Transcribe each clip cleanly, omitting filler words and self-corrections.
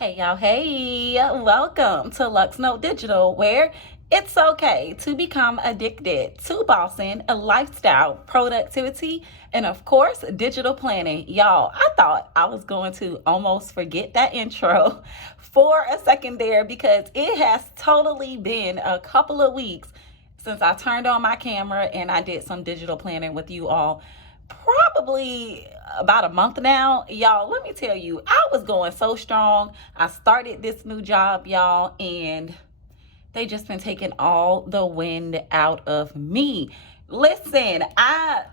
Hey y'all, hey, welcome to Luxnotedigital, where it's okay to become addicted to bossing, a lifestyle, productivity, and of course, digital planning. Y'all, I thought I was going to almost forget that intro for a second there because it has totally been a couple of weeks since I turned on my camera and I did some digital planning with you all. Probably about a month now. Y'all, let me tell you, I was going so strong. I started this new job, y'all, and they just been taking all the wind out of me. Listen, I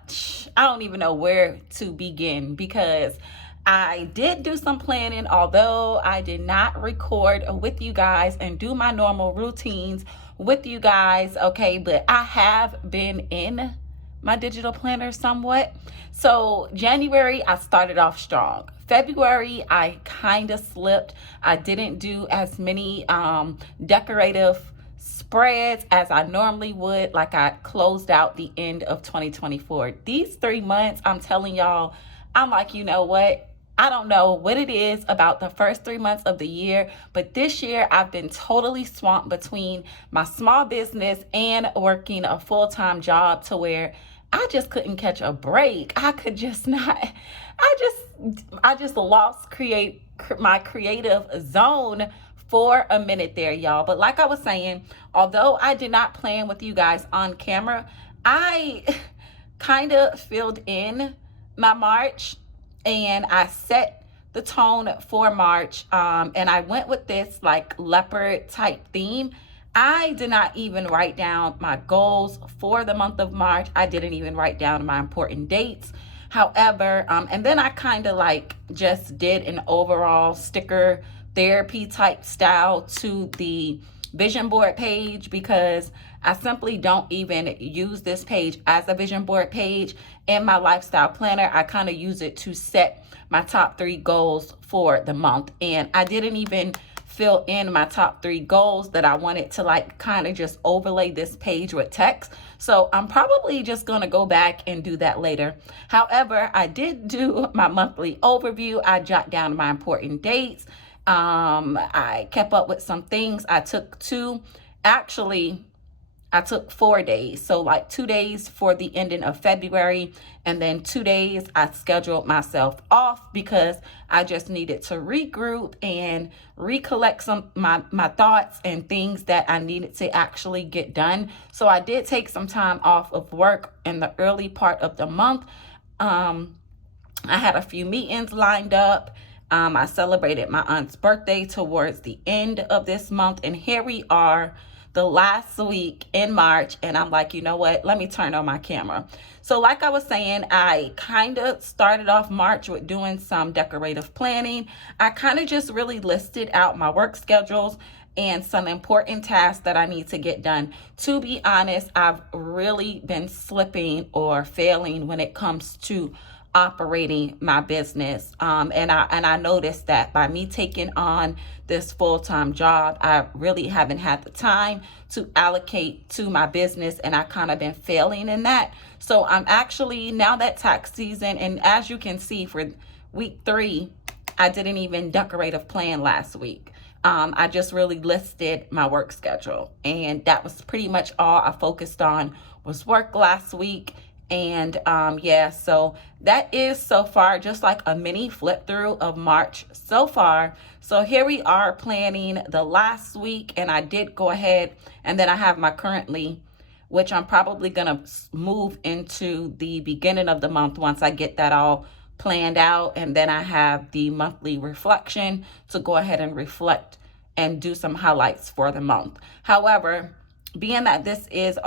don't even know where to begin because I did do some planning, although I did not record with you guys and do my normal routines with you guys, okay? But I have been in my digital planner somewhat. So January, I started off strong. February, I kind of slipped. I didn't do as many decorative spreads as I normally would. Like, I closed out the end of 2024. These 3 months, I'm telling y'all, I'm like, you know what? I don't know what it is about the first 3 months of the year, but this year I've been totally swamped between my small business and working a full-time job to where I just couldn't catch a break. I could just not. I just lost my creative zone for a minute there, y'all. But like I was saying, although I did not plan with you guys on camera, I kind of filled in my March and I set the tone for March. And I went with this like leopard type theme. I did not even write down my goals for the month of March. I didn't even write down my important dates. However, and then I kind of like just did an overall sticker therapy type style to the vision board page because I simply don't even use this page as a vision board page. In my lifestyle planner, I kind of use it to set my top 3 goals for the month. And I didn't even fill in my top 3 goals that I wanted to like kind of just overlay this page with text. So I'm probably just going to go back and do that later. However, I did do my monthly overview. I jot down my important dates. I kept up with some things. I took 4 days. So like 2 days for the ending of February. And then 2 days I scheduled myself off because I just needed to regroup and recollect some my thoughts and things that I needed to actually get done. So I did take some time off of work in the early part of the month. I had a few meetings lined up. I celebrated my aunt's birthday towards the end of this month. And here we are, the last week in March, and I'm like, you know what? Let me turn on my camera. So like I was saying, I kind of started off March with doing some decorative planning. I kind of just really listed out my work schedules and some important tasks that I need to get done. To be honest, I've really been slipping or failing when it comes to operating my business. And I noticed that by me taking on this full-time job, I really haven't had the time to allocate to my business, and I kind of been failing in that. So I'm actually, now that tax season, and as you can see for week 3, I didn't even decorative plan last week. I just really listed my work schedule, and that was pretty much all I focused on was work last week. And yeah, so that is so far just like a mini flip through of March so far. So here we are planning the last week, and I did go ahead, and then I have my currently, which I'm probably gonna move into the beginning of the month once I get that all planned out. And then I have the monthly reflection to go ahead and reflect and do some highlights for the month. However, being that this is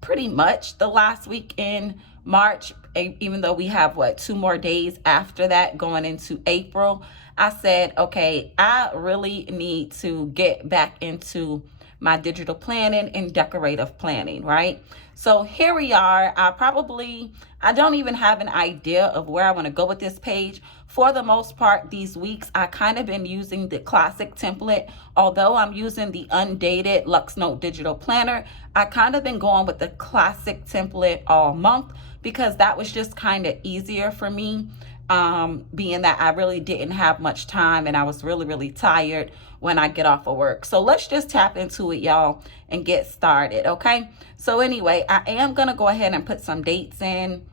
pretty much the last week in March, even though we have 2 more days after that going into April, I said, okay, I really need to get back into my digital planning and decorative planning, right? So here we are. I don't even have an idea of where I want to go with this page. For the most part, these weeks, I kind of been using the classic template. Although I'm using the undated Luxnotedigital planner, I kind of been going with the classic template all month because that was just kind of easier for me. being that I really didn't have much time and I was really, really tired when I get off of work. So let's just tap into it, y'all, and get started, okay? So anyway, I am going to go ahead and put some dates in,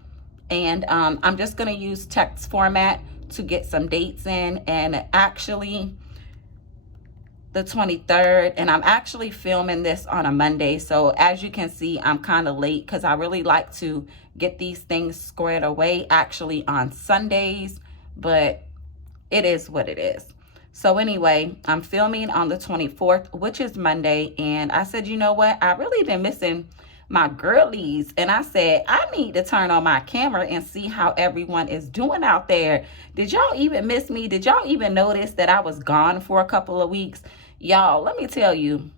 and I'm just going to use text format to get some dates in, and actually the 23rd, and I'm actually filming this on a Monday. So as you can see, I'm kind of late because I really like to get these things squared away actually on Sundays, but it is what it is. So anyway, I'm filming on the 24th, which is Monday, and I said, you know what? I really been missing my girlies, and I said I need to turn on my camera and see how everyone is doing out there. Did y'all even miss me? Did y'all even notice that I was gone for a couple of weeks? Y'all, let me tell you,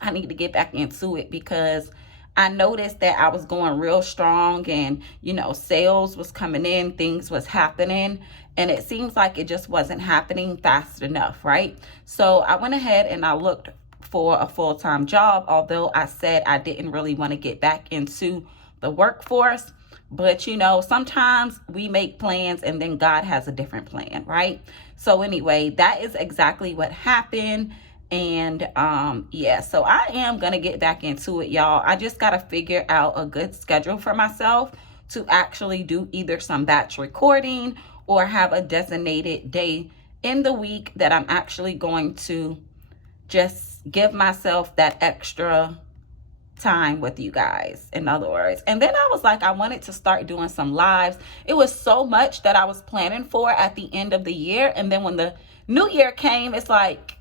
I need to get back into it because I noticed that I was going real strong, and you know, sales was coming in, things was happening, and it seems like it just wasn't happening fast enough, right? So I went ahead and I looked for a full-time job, although I said I didn't really want to get back into the workforce. But you know, sometimes we make plans and then God has a different plan, right? So anyway, that is exactly what happened. And yeah, so I am gonna get back into it, y'all. I just gotta figure out a good schedule for myself to actually do either some batch recording or have a designated day in the week that I'm actually going to just give myself that extra time with you guys, in other words. And then I was like, I wanted to start doing some lives. It was so much that I was planning for at the end of the year, and then when the new year came, it's like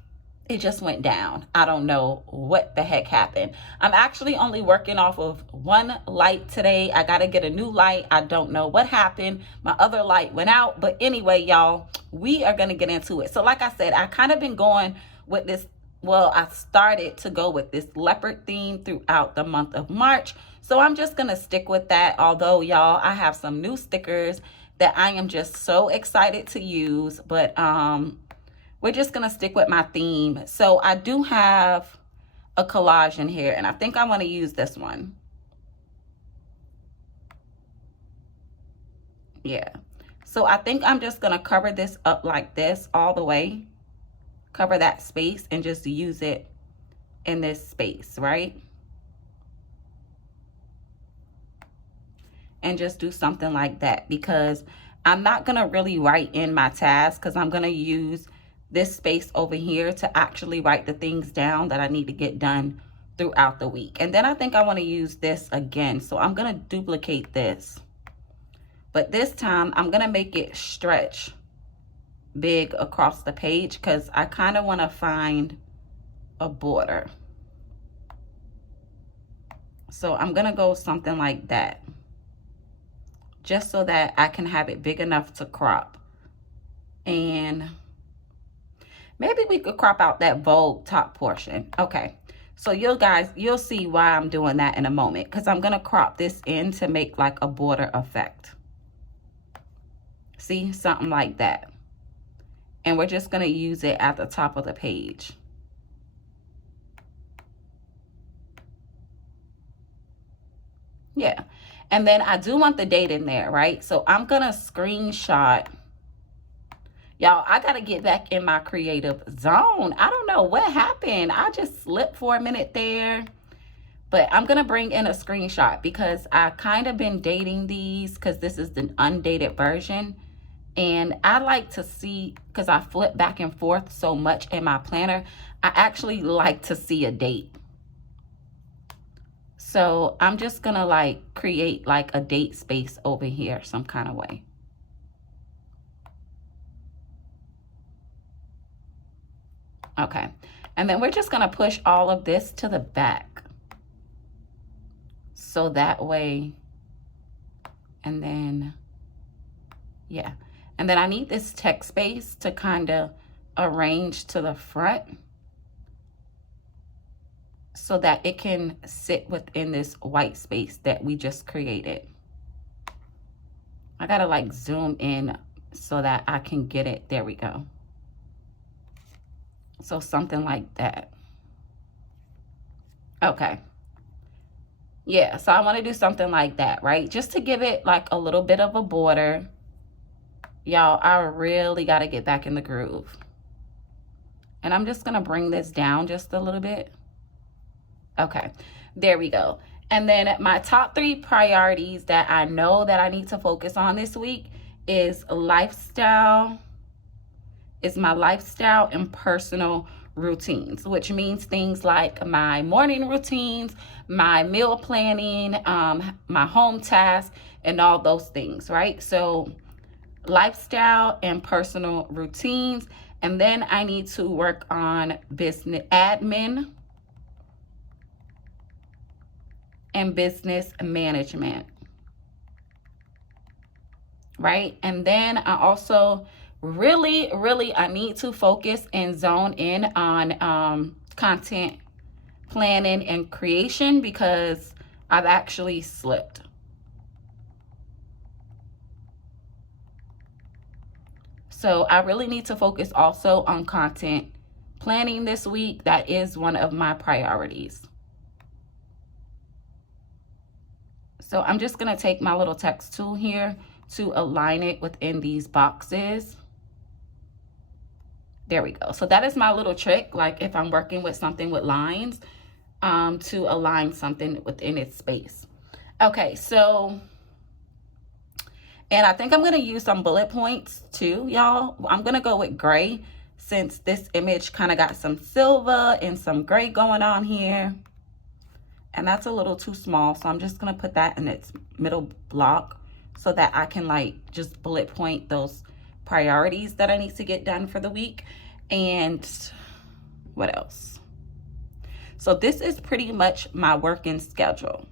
it just went down. I don't know what the heck happened. I'm actually only working off of one light today. I got to get a new light. I don't know what happened. My other light went out. But anyway, y'all, we are going to get into it. So like I said, I kind of been going with this. Well, I started to go with this leopard theme throughout the month of March. So I'm just going to stick with that. Although, y'all, I have some new stickers that I am just so excited to use. But we're just going to stick with my theme. So I do have a collage in here, and I think I want to use this one. Yeah. So I think I'm just going to cover this up like this all the way. Cover that space and just use it in this space, right? And just do something like that, because I'm not going to really write in my task, because I'm going to use this space over here to actually write the things down that I need to get done throughout the week. And then I think I want to use this again. So I'm going to duplicate this. But this time I'm going to make it stretch big across the page, because I kind of want to find a border. So I'm going to go something like that, just so that I can have it big enough to crop. And maybe we could crop out that bold top portion. Okay, so you'll see why I'm doing that in a moment, because I'm going to crop this in to make like a border effect. See, something like that. And we're just going to use it at the top of the page. Yeah. And then I do want the date in there, right? So I'm going to screenshot. Y'all, I got to get back in my creative zone. I don't know what happened. I just slipped for a minute there. But I'm going to bring in a screenshot, because I kind of been dating these, because this is the undated version. And I like to see, because I flip back and forth so much in my planner, I actually like to see a date. So I'm just going to like create like a date space over here some kind of way. Okay. And then we're just going to push all of this to the back. So that way, and then, yeah. And then I need this text space to kind of arrange to the front so that it can sit within this white space that we just created. I gotta like zoom in so that I can get it. There we go. So something like that. Okay. Yeah, so I want to do something like that, right? Just to give it like a little bit of a border. Y'all, I really got to get back in the groove. And I'm just going to bring this down just a little bit. Okay, there we go. And then my top 3 priorities that I know that I need to focus on this week is lifestyle, is my lifestyle and personal routines, which means things like my morning routines, my meal planning, my home tasks, and all those things, right? So lifestyle and personal routines. And then I need to work on business admin and business management, right? And then I also really I need to focus and zone in on content planning and creation, because I've actually slipped. So I really need to focus also on content planning this week. That is one of my priorities. So I'm just going to take my little text tool here to align it within these boxes. There we go. So that is my little trick, like if I'm working with something with lines, to align something within its space. Okay, so, and I think I'm going to use some bullet points too, y'all. I'm going to go with gray, since this image kind of got some silver and some gray going on here. And that's a little too small, so I'm just going to put that in its middle block so that I can like just bullet point those priorities that I need to get done for the week. And what else? So this is pretty much my working schedule.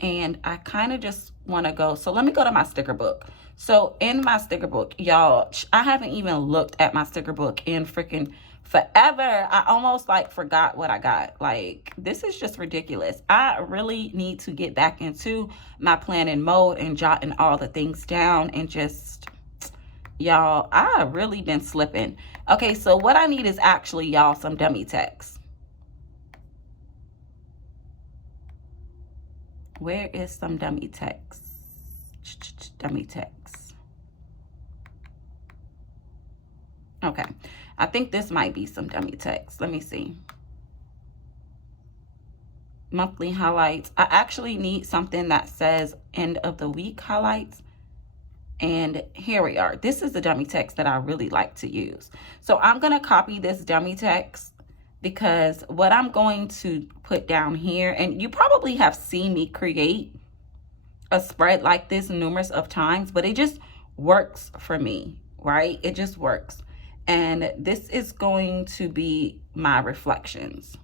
And I kind of just want to go, so let me go to my sticker book. So in my sticker book, y'all, I haven't even looked at my sticker book in freaking forever. I almost like forgot what I got. Like, this is just ridiculous. I really need to get back into my planning mode and jotting all the things down, and just, y'all, I really been slipping. Okay, so what I need is actually, y'all, some dummy text. Where is some dummy text? Dummy text. Okay, I think this might be some dummy text. Let me see. Monthly highlights. I actually need something that says end of the week highlights. And here we are. This is the dummy text that I really like to use. So I'm going to copy this dummy text, because what I'm going to put down here, and you probably have seen me create a spread like this numerous of times, but it just works for me, right? It just works. And this is going to be my reflections.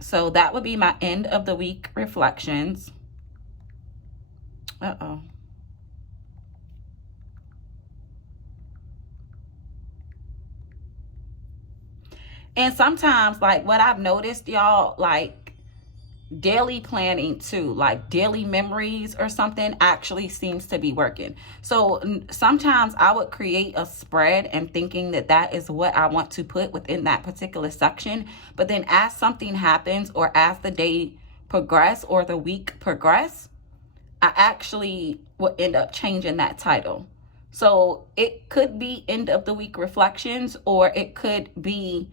So that would be my end of the week reflections. Uh-oh. And sometimes, like, what I've noticed, y'all, like daily planning too, like daily memories or something, actually seems to be working. So sometimes I would create a spread and thinking that that is what I want to put within that particular section. But then as something happens, or as the day progress or the week progress, I actually will end up changing that title. So it could be end of the week reflections, or it could be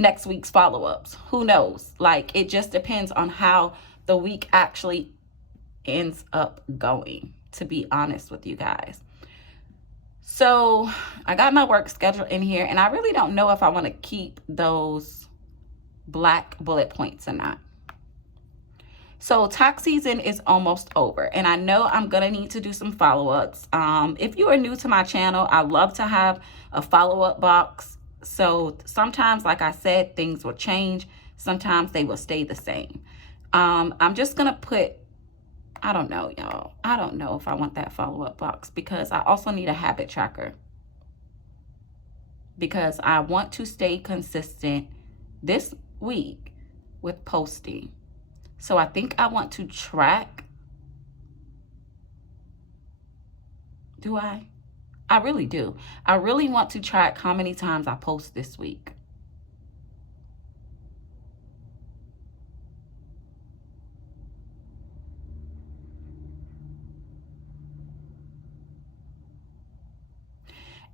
next week's follow-ups. Who knows? Like, it just depends on how the week actually ends up going, to be honest with you guys. So I got my work schedule in here, and I really don't know if I want to keep those black bullet points or not. So tax season is almost over, and I know I'm going to need to do some follow-ups. If you are new to my channel, I love to have a follow-up box. So sometimes, like I said, things will change. Sometimes they will stay the same. I'm just going to put, I don't know, y'all. I don't know if I want that follow-up box, because I also need a habit tracker, because I want to stay consistent this week with posting. So I think I want to track. Do I? I really do. I really want to track how many times I post this week.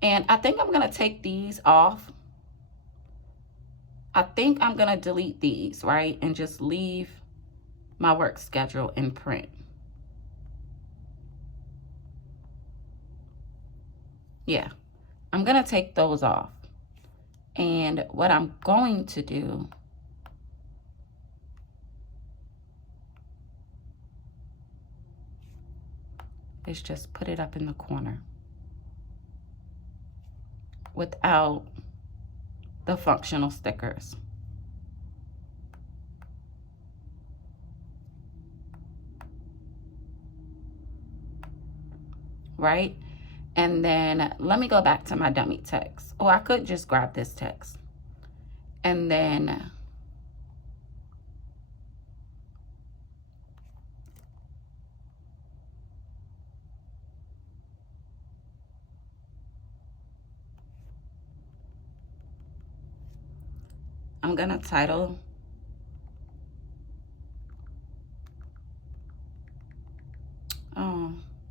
And I think I'm going to take these off. I think I'm going to delete these, right? And just leave my work schedule in print. Yeah, I'm going to take those off. And what I'm going to do is just put it up in the corner without the functional stickers. Right? And then let me go back to my dummy text. Oh, I could just grab this text. And then I'm gonna title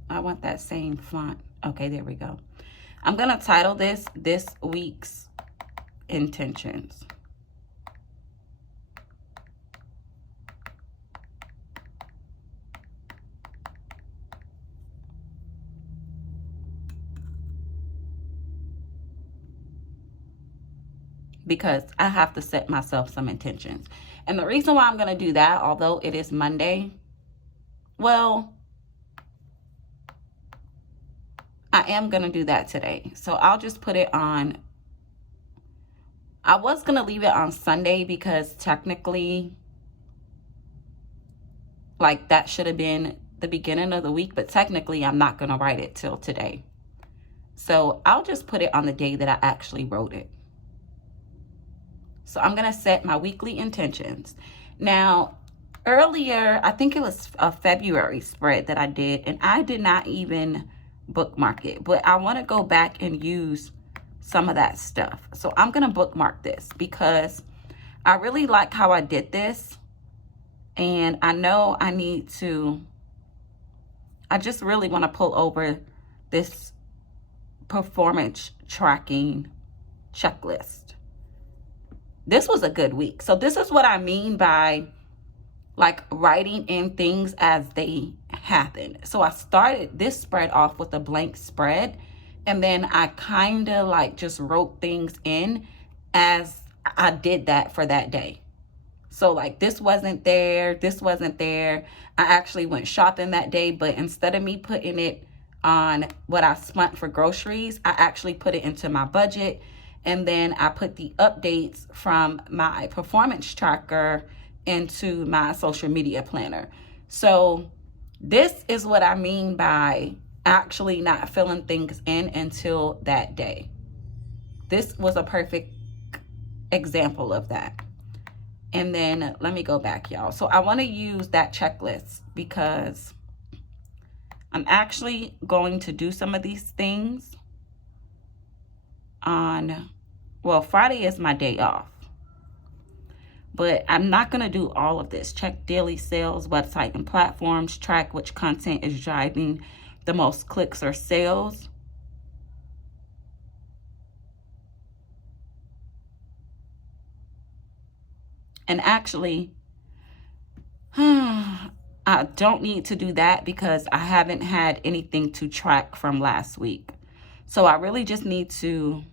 I want that same font. Okay, there we go. I'm gonna title this week's intentions. Because I have to set myself some intentions. And the reason why I'm gonna do that, although it is Monday, well, I am gonna do that today. So I'll just put it on. I was gonna leave it on Sunday because technically, like, that should have been the beginning of the week, but technically I'm not gonna write it till today. So I'll just put it on the day that I actually wrote it. So I'm gonna set my weekly intentions. Now, earlier, I think it was a February spread that I did, and I did not even bookmark it, but I wanna go back and use some of that stuff. So I'm gonna bookmark this because I really like how I did this. And I know I need to, I just really want to pull over this performance tracking checklist. This was a good week. So this is what I mean by like writing in things as they happen. So I started this spread off with a blank spread, and then I kind of like just wrote things in as I did that for that day. So like this wasn't there, this wasn't there. I actually went shopping that day, but instead of me putting it on what I spent for groceries, I actually put it into my budget. And then I put the updates from my performance tracker into my social media planner. So this is what I mean by actually not filling things in until that day. This was a perfect example of that. And then let me go back, y'all. So I want to use that checklist because I'm actually going to do some of these things on, well, Friday is my day off. But I'm not going to do all of this. Check daily sales, website and platforms, track which content is driving the most clicks or sales. And actually, I don't need to do that because I haven't had anything to track from last week. So I really just need to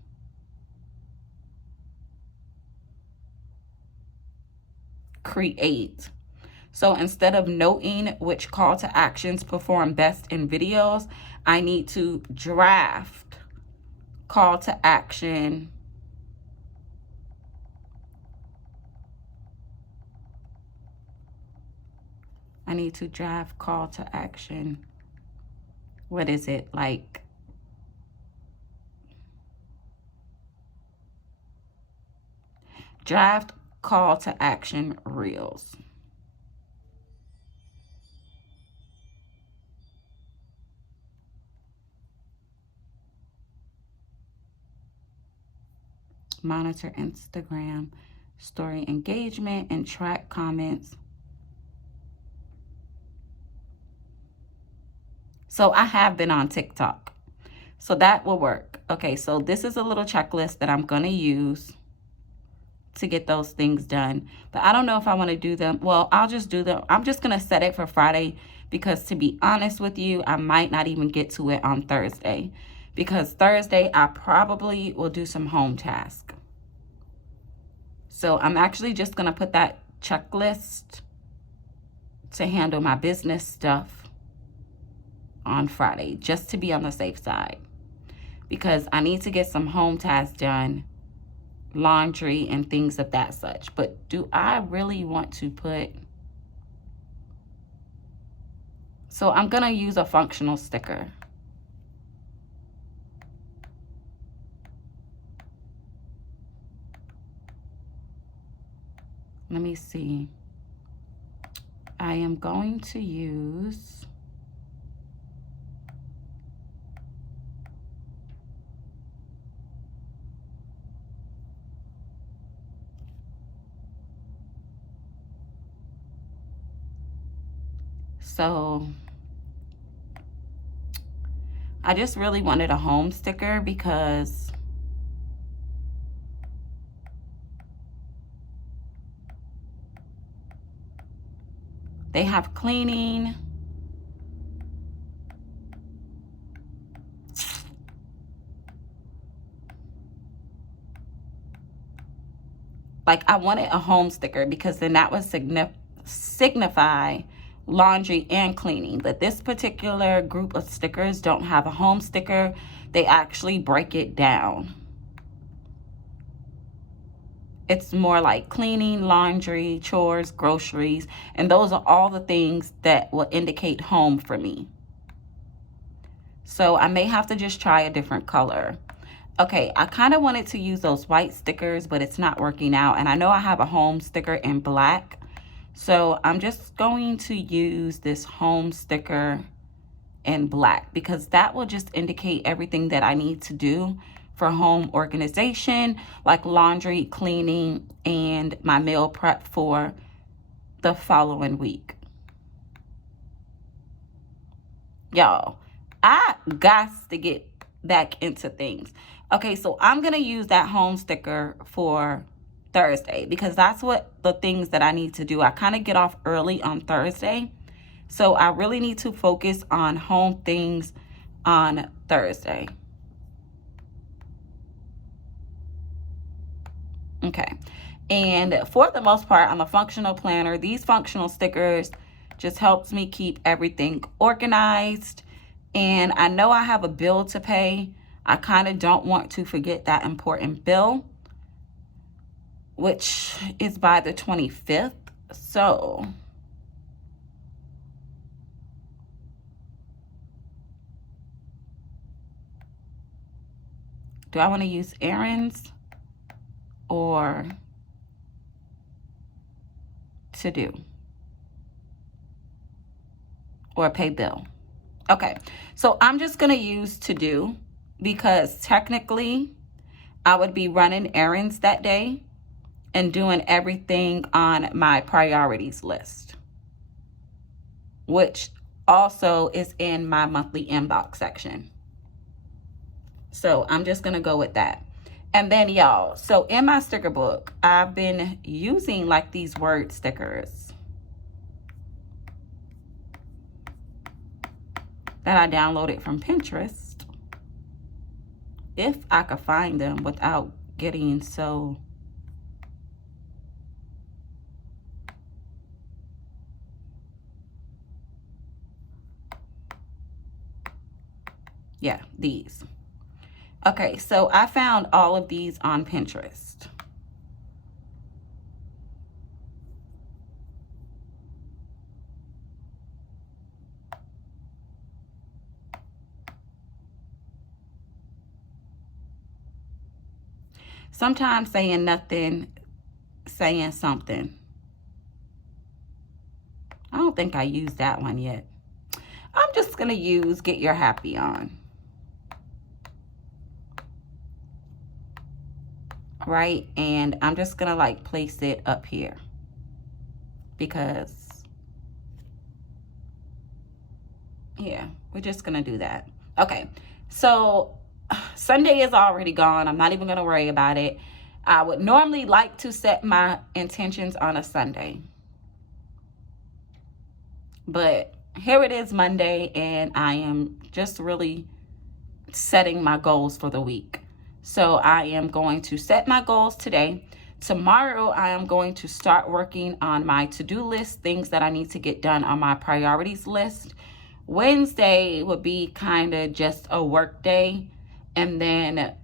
create. So instead of noting which call to actions perform best in videos, I need to draft call to action I need to draft call to action. What is it? Like, draft call to action reels. Monitor Instagram story engagement and track comments. So I have been on TikTok, so that will work. Okay, so this is a little checklist that I'm going to use to get those things done. But I don't know if I want to do them. Well, I'll just do them. I'm just going to set it for Friday because, to be honest with you, I might not even get to it on Thursday. Because Thursday, I probably will do some home task. So I'm actually just going to put that checklist to handle my business stuff on Friday, just to be on the safe side. Because I need to get some home tasks done, laundry and things of that such. But do I really want to put... So I'm going to use a functional sticker. Let me see. I am going to use... So I just really wanted a home sticker because they have cleaning, like I wanted a home sticker because then that would signify laundry and cleaning. But this particular group of stickers don't have a home sticker. They actually break it down. It's more like cleaning, laundry, chores, groceries, and those are all the things that will indicate home for me. So I may have to just try a different color. Okay, I kind of wanted to use those white stickers, but it's not working out. And I know I have a home sticker in black. So I'm just going to use this home sticker in black because that will just indicate everything that I need to do for home organization, like laundry, cleaning, and my meal prep for the following week. Y'all, I got to get back into things. Okay, so I'm going to use that home sticker for Thursday because that's what the things that I need to do. I kind of get off early on Thursday. So I really need to focus on home things on Thursday. Okay. And for the most part, I'm a functional planner. These functional stickers just helps me keep everything organized. And I know I have a bill to pay. I kind of don't want to forget that important bill, which is by the 25th. So do I want to use errands or to do or pay bill? Okay, so I'm just going to use to do because technically I would be running errands that day and doing everything on my priorities list, which also is in my monthly inbox section. So I'm just going to go with that. And then y'all, so in my sticker book, I've been using like these word stickers that I downloaded from Pinterest. If I could find them without getting so... Yeah, these. Okay, so I found all of these on Pinterest. Sometimes saying nothing, saying something. I don't think I used that one yet. I'm just going to use Get Your Happy On. Right? And I'm just going to like place it up here because, yeah, we're just going to do that. Okay. So Sunday is already gone. I'm not even going to worry about it. I would normally like to set my intentions on a Sunday. But here it is Monday, and I am just really setting my goals for the week. So I am going to set my goals today. Tomorrow, I am going to start working on my to-do list, things that I need to get done on my priorities list. Wednesday would be kind of just a work day. And then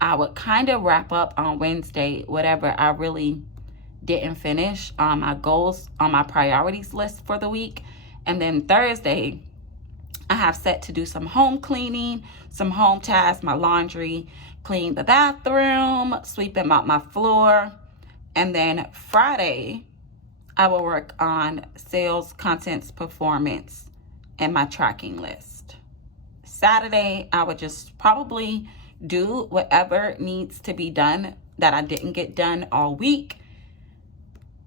I would kind of wrap up on Wednesday whatever I really didn't finish on my goals, on my priorities list for the week. And then Thursday, I have set to do some home cleaning, some home tasks, my laundry, clean the bathroom, sweeping out my floor. And then Friday, I will work on sales, contents, performance, and my tracking list. Saturday, I would just probably do whatever needs to be done that I didn't get done all week.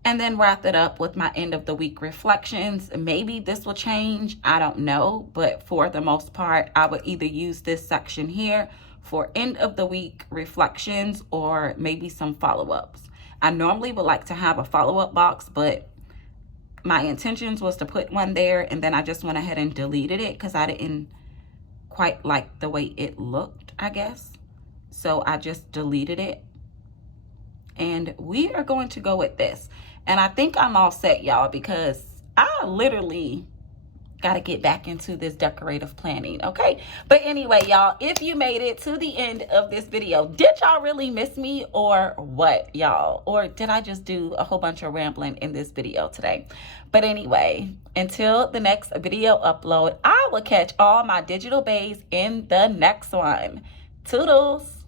And then wrap it up with my end of the week reflections. Maybe this will change, I don't know. But for the most part, I would either use this section here for end of the week reflections or maybe some follow-ups. I normally would like to have a follow-up box, but my intentions was to put one there, and then I just went ahead and deleted it because I didn't quite like the way it looked, I guess. So I just deleted it. And we are going to go with this. And I think I'm all set, y'all, because I literally got to get back into this decorative planning, okay? But anyway, y'all, if you made it to the end of this video, did y'all really miss me or what, y'all? Or did I just do a whole bunch of rambling in this video today? But anyway, until the next video upload, I will catch all my digital bays in the next one. Toodles!